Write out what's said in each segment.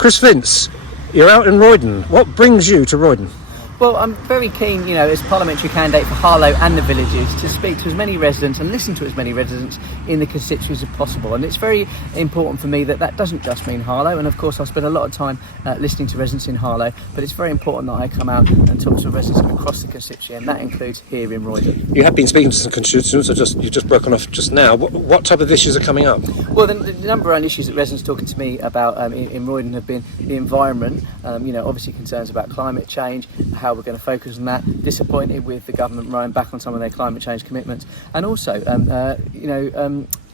Chris Vince, you're out in Roydon. What brings you to Roydon? Well, I'm very keen, as parliamentary candidate for Harlow and the villages, to speak to as many residents and listen to as many residents in the constituencies as possible. And it's very important for me that doesn't just mean Harlow. And of course, I spend a lot of time listening to residents in Harlow, but it's very important that I come out and talk to residents across the constituency, and that includes here in Roydon. You have been speaking to some constituents, you've just broken off just now. What type of issues are coming up? Well, the number one issues that residents are talking to me about in Roydon have been the environment, obviously concerns about climate change, how we're going to focus on that, disappointed with the government rowing back on some of their climate change commitments, and also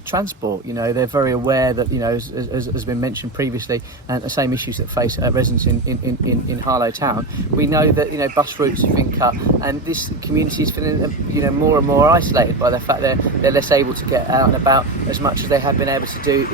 transport. They're very aware that, as has been mentioned previously, the same issues that face residents in Harlow town. We know that bus routes have been cut, and this community is feeling more and more isolated by the fact they're less able to get out and about as much as they have been able to do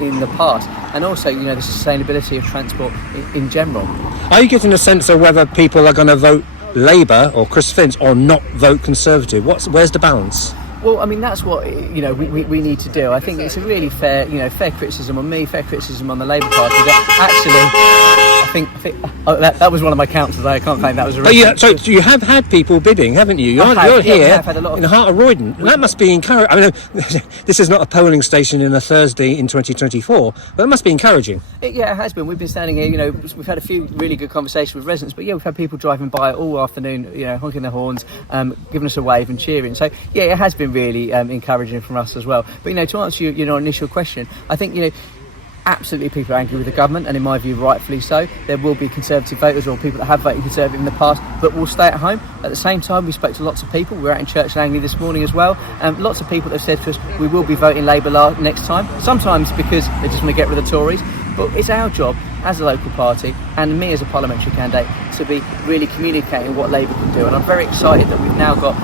in the past, and also the sustainability of transport in general. Are you getting a sense of whether people are going to vote Labour or Chris Vince or not vote Conservative? Where's the balance? Well, I mean, that's what we need to do. I think it's a really fair criticism on me, fair criticism on the Labour Party. That actually, I think that was one of my councils. I can't claim that was a. Oh yeah, so you have had people bidding, haven't you? You're here in the heart of Roydon. That must be encouraging. I mean, this is not a polling station in a Thursday in 2024, but it must be encouraging. It has been. We've been standing here. We've had a few really good conversations with residents, but we've had people driving by all afternoon, honking their horns, giving us a wave and cheering. So it has been really encouraging from us as well. But to answer your initial question, I think absolutely people are angry with the government, and in my view rightfully so. There will be Conservative voters or people that have voted Conservative in the past but will stay at home. At the same time, we spoke to lots of people. We're out in Church Langley this morning as well, and lots of people have said to us we will be voting Labour next time, sometimes because they just want to get rid of the Tories. But it's our job as a local party and me as a parliamentary candidate to be really communicating what Labour can do. And I'm very excited that we've now got,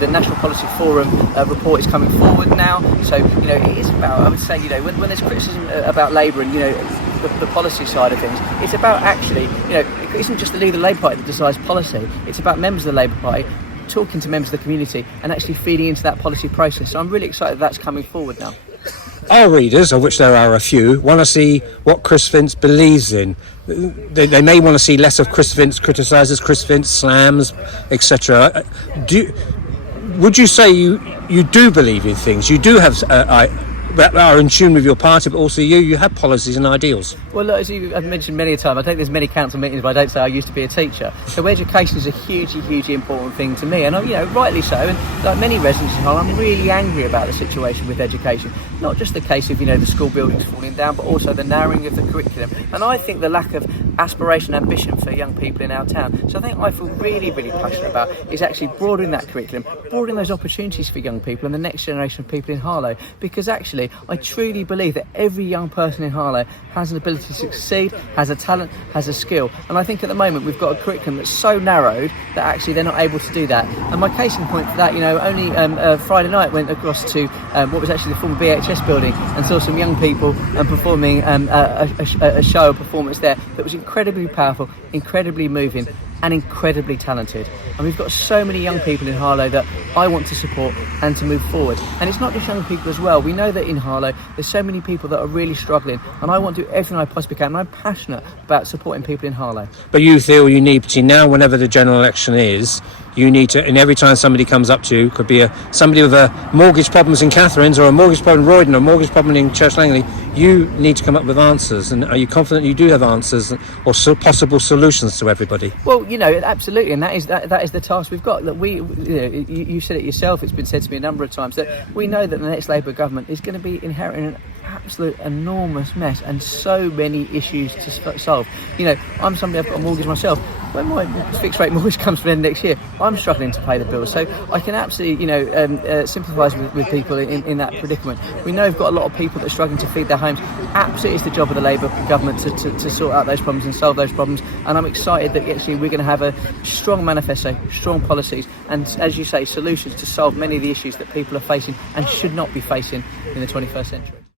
the National Policy Forum report is coming forward now. So, it is about, I would say, when there's criticism about Labour and, the policy side of things, it's about actually, it isn't just the leader of the Labour Party that decides policy. It's about members of the Labour Party talking to members of the community and actually feeding into that policy process. So I'm really excited that's coming forward now. Our readers, of which there are a few, want to see what Chris Vince believes in. They may want to see less of Chris Vince criticises Chris Vince, slams, etc. Would you say you do believe in things? You do have that are in tune with your party, but also you have policies and ideals. Well, look, as I've mentioned many a time, I think there's many council meetings where I don't say I used to be a teacher. So education is a hugely important thing to me, and rightly so. And like many residents in Hull, I'm really angry about the situation with education. Not just the case of the school buildings falling down, but also the narrowing of the curriculum. And I think the lack of aspiration, ambition for young people in our town. So I feel really passionate about is actually broadening that curriculum, broadening those opportunities for young people and the next generation of people in Harlow. Because actually, I truly believe that every young person in Harlow has an ability to succeed, has a talent, has a skill. And I think at the moment we've got a curriculum that's so narrowed that actually they're not able to do that. And my case in point for that, only Friday night went across to what was actually the former BHS building and saw some young people performing a show, a performance there that was incredibly powerful, incredibly moving, and incredibly talented. And we've got so many young people in Harlow that I want to support and to move forward. And it's not just young people as well. We know that in Harlow there's so many people that are really struggling, and I want to do everything I possibly can, and I'm passionate about supporting people in Harlow. But you feel you need to now, whenever the general election is, you need to, and every time somebody comes up to you, could be somebody with a mortgage problems in Catherine's or a mortgage problem in Roydon or a mortgage problem in Church Langley, you need to come up with answers. And are you confident you do have answers or possible solutions to everybody? Well, absolutely, and that is the task we've got. That you said it yourself. It's been said to me a number of times that we know that the next Labour government is going to be inheriting an absolute enormous mess and so many issues to solve. I'm somebody, I've got a mortgage myself. When my fixed rate mortgage comes to the end next year, I'm struggling to pay the bills. So I can absolutely, sympathise with people in that predicament. We know we've got a lot of people that are struggling to feed their homes. Absolutely, it's the job of the Labour government to sort out those problems and solve those problems. And I'm excited that actually we're going to have a strong manifesto, strong policies, and as you say, solutions to solve many of the issues that people are facing and should not be facing in the 21st century.